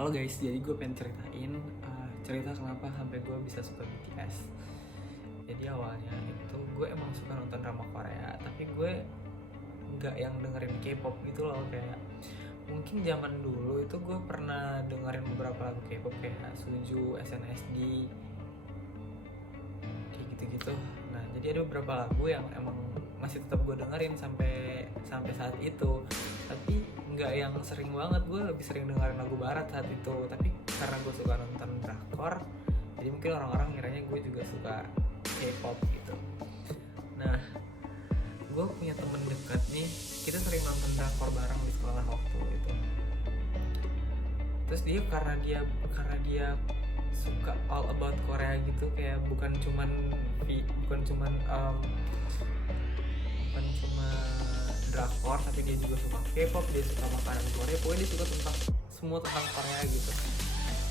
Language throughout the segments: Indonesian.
Halo guys, jadi gue pengen ceritain cerita kenapa sampai gue bisa suka BTS. Jadi awalnya itu gue emang suka nonton drama Korea, tapi gue nggak yang dengerin K-pop gitu loh. Kayak mungkin zaman dulu itu gue pernah dengerin beberapa lagu K-pop kayak Suju, SNSD, kayak gitu-gitu. Nah jadi ada beberapa lagu yang emang masih tetap gue dengerin sampai saat itu, tapi nggak yang sering banget. Gue lebih sering dengerin lagu barat saat itu, tapi karena gue suka nonton drakor, jadi mungkin orang-orang ngiranya gue juga suka K-pop gitu. Nah gue punya temen dekat nih, kita sering nonton drakor bareng di sekolah waktu itu. Terus dia karena dia suka all about Korea gitu, kayak bukan cuman drakor, tapi dia juga suka K-pop, dia suka makanan Korea, pokoknya dia suka semua tentang Korea gitu.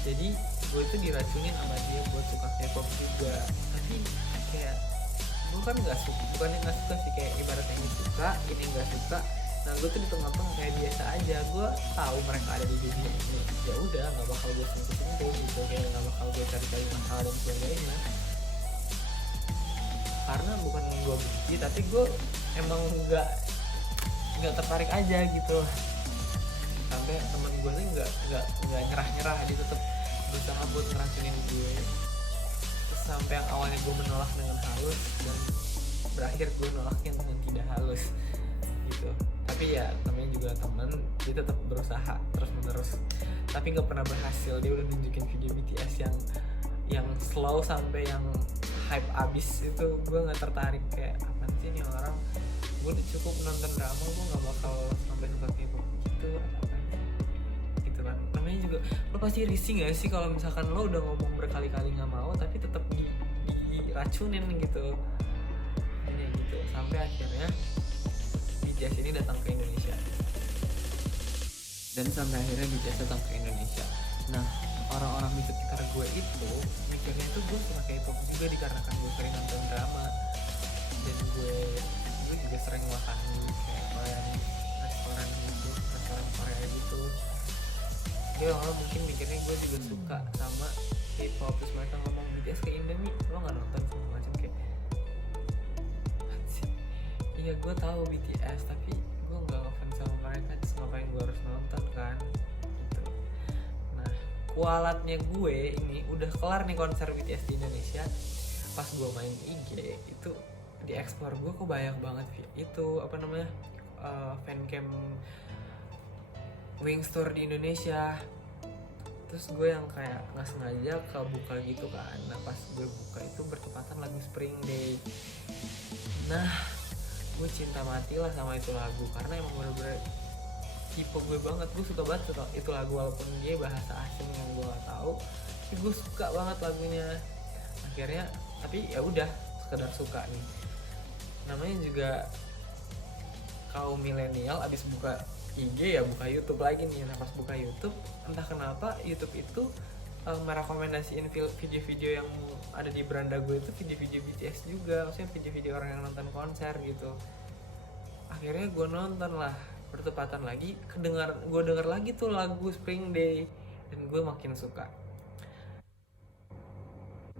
Jadi gue tuh diracunin sama dia buat suka K-pop juga. Tapi kayak gue kan bukannya nggak suka sih, kayak ibaratnya ini suka, ini nggak suka. Nah gue tuh di tengah-tengah kayak biasa aja. Gue tahu mereka ada di dunia ini, ya udah nggak bakal gue sentuh gitu, kayak nggak bakal gue cari-cari masalah dan sebagainya. Karena bukan gue benci, tapi gue emang nggak tertarik aja gitu. Sampai temen gue tuh nggak nyerah, dia tetap berusaha buat ngeracunin gue. Sampai yang awalnya gue menolak dengan halus, dan berakhir gue nolakin dengan tidak halus gitu. Tapi ya namanya juga temen, dia tetap berusaha terus menerus, tapi nggak pernah berhasil. Dia udah nunjukin video BTS yang slow sampai yang hype abis, itu gue nggak tertarik. Kayak apaan sih nih orang, gue udah cukup nonton drama, gue nggak bakal sampai suka K-pop gitu, apaan sih gitu kan. Namanya juga lo pasti risih nggak sih kalau misalkan lo udah ngomong berkali-kali nggak mau, tapi tetap diracunin gitu. Ini gitu sampai akhirnya BTS ini datang ke Indonesia. Nah orang-orang di sekitar gue itu mikirnya itu gue suka K-pop juga dikarenakan gue sering nonton drama, dan gue juga sering makan di kayak restoran Korea gitu. Jadi orang mungkin mikirnya gue juga suka sama K-pop. Terus mereka ngomong BTS ke Indomie, lo nggak nonton segala macam. Kayak iya gue tahu BTS, tapi gue nggak ngefans sama mereka. Terus ngapain gue harus nonton kan gitu. Nah kualatnya gue ini udah kelar nih konser BTS di Indonesia. Pas gue main IG itu di explore gue kok banyak banget itu fancam Wings Tour di Indonesia. Terus gue yang kayak nggak sengaja kebuka gitu kan. Nah pas gue buka itu bertepatan lagu Spring Day. Nah gue cinta mati lah sama itu lagu, karena emang bener-bener tipe gue banget. Gue suka banget itu lagu, walaupun dia bahasa asing yang gue gak tahu, tapi gue suka banget lagunya. Akhirnya tapi ya udah sekedar suka nih. Namanya juga kaum milenial, abis buka IG ya buka YouTube lagi nih. Nah pas buka YouTube, entah kenapa YouTube itu merekomendasiin video-video yang ada di beranda gue itu video-video BTS juga, maksudnya video-video orang yang nonton konser gitu. Akhirnya gue nonton lah, bertepatan lagi gue denger lagi tuh lagu Spring Day, dan gue makin suka.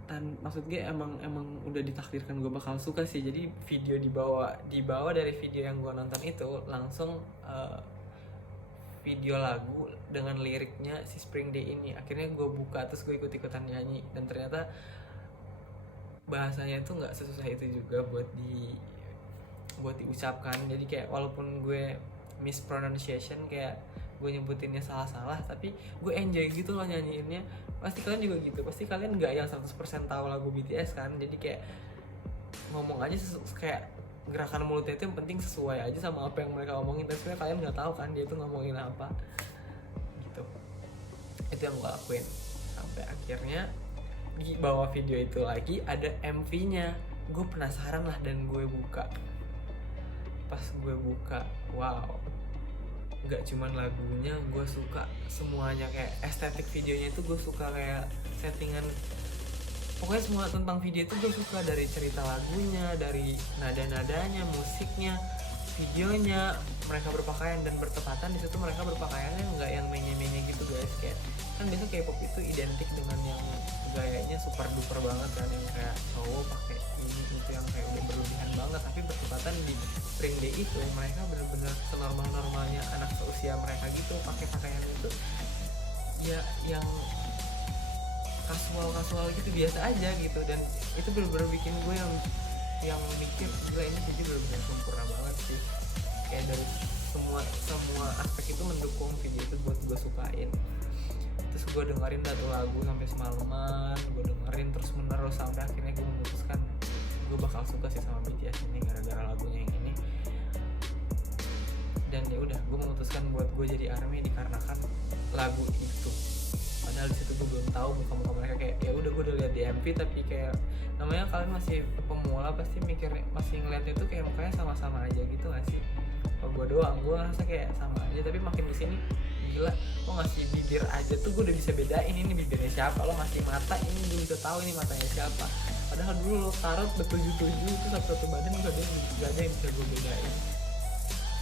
Dan maksud gue emang udah ditakdirkan gue bakal suka sih. Jadi video dibawa dari video yang gue nonton itu langsung video lagu dengan liriknya si Spring Day ini. Akhirnya gue buka, terus gue ikut-ikutan nyanyi, dan ternyata bahasanya itu nggak sesusah itu juga buat diucapkan. Jadi kayak walaupun gue mispronunciation, kayak gue nyebutinnya salah-salah, tapi gue enjoy gitu loh nyanyiinnya. Pasti kalian juga gitu, pasti kalian nggak yang 100% tahu lagu BTS kan. Jadi kayak ngomong aja kayak gerakan mulutnya itu yang penting sesuai aja sama apa yang mereka omongin. Tapi sebenarnya kalian nggak tahu kan dia tuh ngomongin apa gitu. Itu yang gue lakuin sampai akhirnya di bawah video itu lagi ada MV-nya. Gue penasaran lah, dan gue buka. Pas gue buka, wow, nggak cuman lagunya gue suka, semuanya. Kayak estetik videonya itu gue suka, kayak settingan, pokoknya semua tentang video itu gue suka. Dari cerita lagunya, dari nada-nadanya, musiknya, videonya. Mereka berpakaian, dan bertepatan di situ mereka berpakaiannya nggak yang menye-menye gitu guys. Kayak kan biasa K-pop itu identik dengan yang gayanya super duper banget kan, yang kayak cowok pakai ini itu yang kayak udah berlebihan banget. Tapi bertepatan di Spring Day itu mereka benar-benar senormal-normalnya anak seusia mereka gitu, pakai pakaian itu ya yang kasual gitu, biasa aja gitu. Dan itu benar-benar bikin gue yang mikir gila, ini jadi benar-benar sempurna banget sih, kayak dari semua aspek itu mendukung video itu buat gue sukain. Terus gue dengerin satu lagu sampai semalaman, gue dengerin terus menerus sampai akhirnya gue memutuskan gue bakal suka sih sama BTS ini gara-gara lagunya yang ini. Dan ya udah, gue memutuskan buat gue jadi ARMY dikarenakan lagu itu. Padahal di situ gue belum tahu muka-muka mereka, kayak ya udah gue udah lihat di MV, tapi kayak namanya kalian masih pemula pasti mikir masih ngeliatnya tuh kayak mukanya sama-sama aja gitu gak sih? Kalau gue doang, gue ngerasa kayak sama aja, tapi makin kesini gila, lo ngasih bibir aja tuh gue udah bisa bedain ini bibirnya siapa, lo ngasih mata ini gue bisa tahu ini matanya siapa. Padahal dulu lo taruh bertujuh-tujuh itu satu badan gak ada yang bisa gue bedain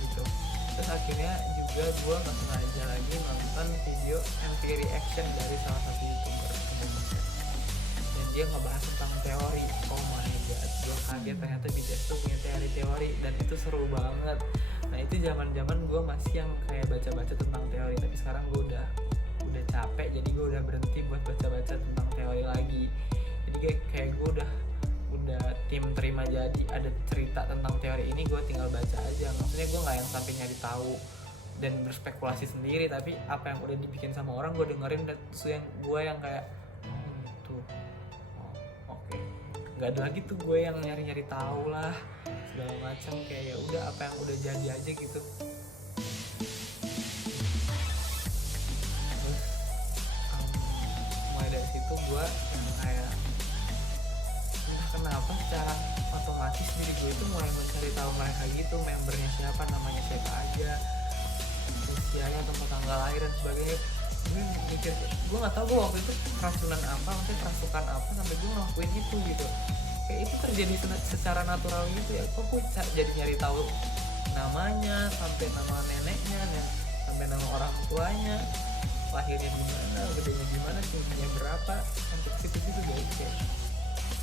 gitu. Terus akhirnya juga gue gak sengaja lagi nonton video MV reaction dari salah satu youtuber Indonesia, dan dia ngebahas tentang teori. Oh my god, gue kaget ternyata BTS tuh punya teori dan itu seru banget. Nah itu zaman gue masih yang kayak baca-baca tentang teori, tapi sekarang gue udah capek, jadi gue udah berhenti buat baca-baca tentang teori lagi. Jadi kayak gue udah tim terima, jadi ada cerita tentang teori ini gue tinggal baca aja. Maksudnya gue nggak yang sampai nyari tahu dan berspekulasi sendiri, tapi apa yang udah dibikin sama orang gue dengerin, dan terus yang gue yang kayak oh gitu, oh oke. Nggak ada lagi tuh gue yang nyari tahu lah segala macam, kayak ya udah apa yang udah jadi aja gitu. Terus mulai dari situ gue kayak entah kenapa secara otomatis diri gue itu mulai mencari tahu mereka gitu, membernya siapa, namanya siapa aja, usianya, tempat tanggal lahir dan sebagainya. Gue mikir, gue nggak tahu gue waktu itu keracunan apa, maksudnya kerasukan apa sampai gue ngelakuin itu gitu. Kayak itu terjadi secara natural gitu ya. Kok gue jadi nyari tahu namanya, sampai nama neneknya, sampai nama orang tuanya, lahirnya gimana, gedenya gimana, tingginya berapa, sampai ke situ-situ guys. Kayak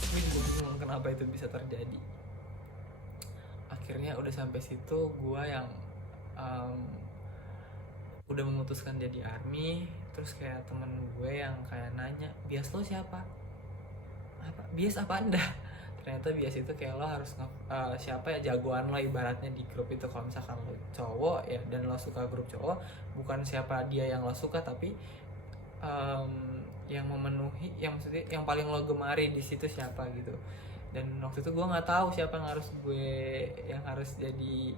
gue juga bingung kenapa itu bisa terjadi. Akhirnya udah sampai situ gue yang udah memutuskan jadi ARMY. Terus kayak temen gue yang kayak nanya, bias lo siapa? Bias apa anda? Ternyata bias itu kayak lo harus siapa ya jagoan lo ibaratnya di grup itu. Kalau misalkan lo cowok ya dan lo suka grup cowok, bukan siapa dia yang lo suka, tapi yang memenuhi, yang maksudnya yang paling lo gemari di situ siapa gitu. Dan waktu itu gue nggak tahu siapa yang harus jadi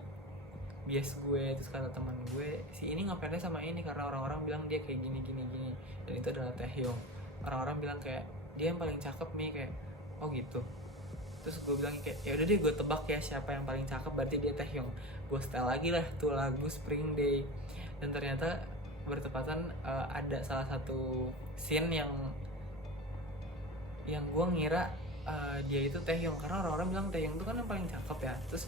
bias gue. Terus kata teman gue, si ini ngefans sama ini karena orang-orang bilang dia kayak gini, dan itu adalah Taehyung. Orang-orang bilang kayak dia yang paling cakep nih, kayak oh gitu. Terus gue bilang kayak ya udah deh gue tebak ya siapa yang paling cakep, berarti dia Taehyung. Gue setel lagi lah tuh lagu Spring Day, dan ternyata bertepatan ada salah satu scene yang gue ngira dia itu Taehyung, karena orang-orang bilang Taehyung itu kan yang paling cakep ya. Terus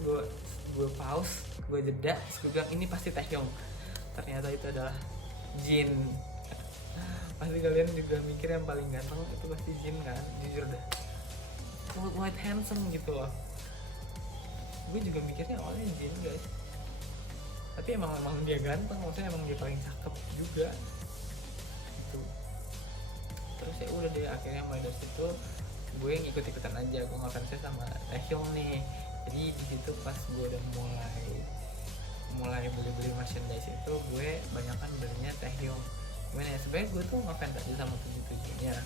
gue pause, gue jeda, terus gue bilang ini pasti Taehyung. Ternyata itu adalah Jin. Pasti kalian juga mikir yang paling ganteng itu pasti Jin kan, jujur dah, white handsome gitu loh. Gue juga mikirnya awalnya Jin guys, tapi emang dia ganteng, maksudnya emang dia paling cakep juga gitu. Terus ya udah deh, akhirnya mulai dari situ gue ngikut-ikutan aja, gue ngefansnya sama Taehyung nih. Jadi di situ pas gue udah mulai beli merchandise itu, gue banyakan belinya Taehyung. Gimana ya, sebenarnya gue tuh ngefans aja sama 77-nya,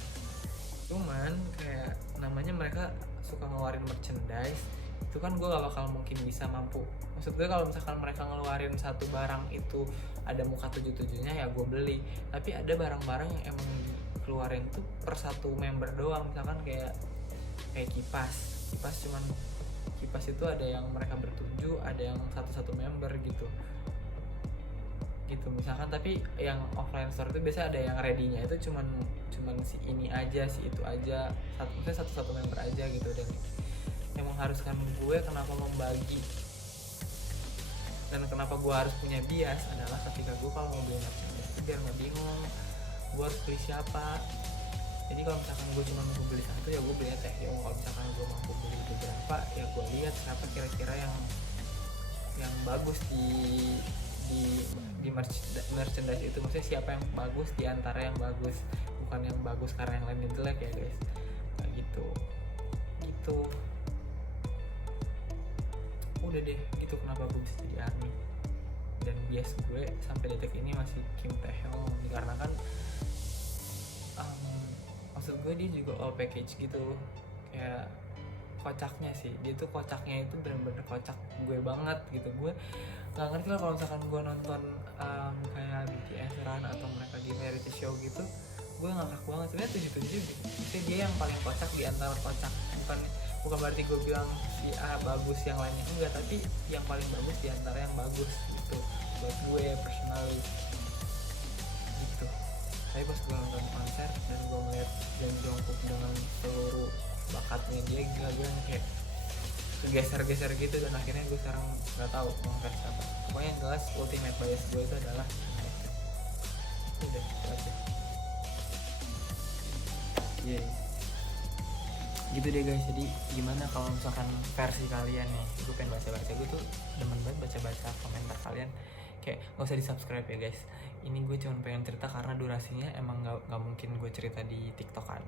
cuman kayak namanya mereka suka ngeluarin merchandise itu kan gue gak bakal mungkin bisa mampu. Maksud gue kalau misalkan mereka ngeluarin satu barang itu ada muka 77-nya ya gue beli, tapi ada barang-barang yang emang keluarin tuh per satu member doang. Misalkan kayak kipas cuman kipas itu ada yang mereka bertujuh, ada yang satu member gitu misalkan. Tapi yang offline store itu biasa ada yang ready-nya itu cuman si ini aja, si itu aja, satu member aja gitu. Dan yang mengharuskan gue kenapa membagi dan kenapa gue harus punya bias adalah ketika gue kalau mau beli merchandise itu biar nggak bingung gue harus beli siapa. Jadi kalau misalkan gue cuma mau beli satu ya gue beli Taehyung, kalau misalkan gue mampu beli beberapa ya gue lihat siapa kira-kira yang bagus di merchandise itu, maksudnya siapa yang bagus di antara yang bagus, bukan yang bagus karena yang lainnya jelek ya guys, kayak gitu. Udah deh, itu kenapa gue bisa jadi ARMY. Dan bias gue sampai detik ini masih Kim Taehyung, dikarenakan maksud gue dia juga all package gitu, kayak kocaknya sih, dia tuh kocaknya itu bener-bener kocak gue banget gitu. Gue nggak ngerti lah kalau misalkan gue nonton kayak BTS Run atau mereka di variety show gitu, gue ngakak banget. Sebenarnya tujuh gitu, itu dia yang paling kocak di antara kocak. Bukan berarti gue bilang si A bagus yang lainnya enggak, tapi yang paling bagus di antara yang bagus gitu buat gue personally gitu. Tapi pas gue nonton konser dan gue ngeliat Jang Jungkook dengan seluruh bakatnya dia, gila, gue kayak kegeser-geser gitu, dan akhirnya gue sekarang nggak tahu mau ngefans siapa. Pokoknya yang jelas ultimate bias gue itu adalah udah itu aja. Gitu deh guys. Jadi gimana kalau misalkan versi kalian nih? Gue pengen baca-baca, gue tuh demen banget baca-baca komentar kalian. Kayak gak usah di subscribe ya guys, ini gue cuma pengen cerita karena durasinya emang gak mungkin gue cerita di TikTok kan.